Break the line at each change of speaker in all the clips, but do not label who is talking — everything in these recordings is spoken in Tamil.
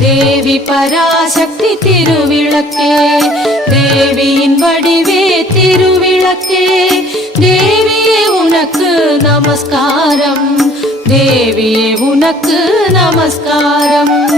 தேவி பராசக்தி திருவிளக்கே. தேவியின் வடிவே திருவிளக்கே. தேவியே உனக்கு நமஸ்காரம். தேவியே உனக்கு நமஸ்காரம்.
திருவிளக்கே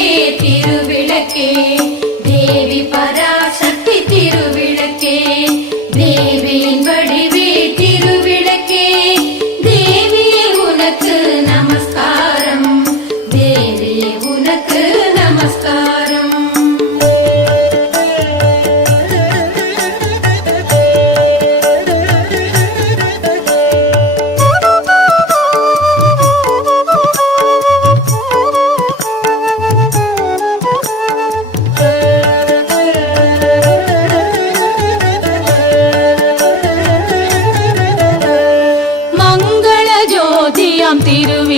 நமஸ்காரம்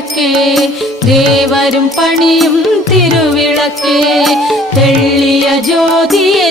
തിരുവിളക്കേ ദേവരും പണിയും തിരുവിളക്കേ തെള്ളിയ ജ്യോതിയെ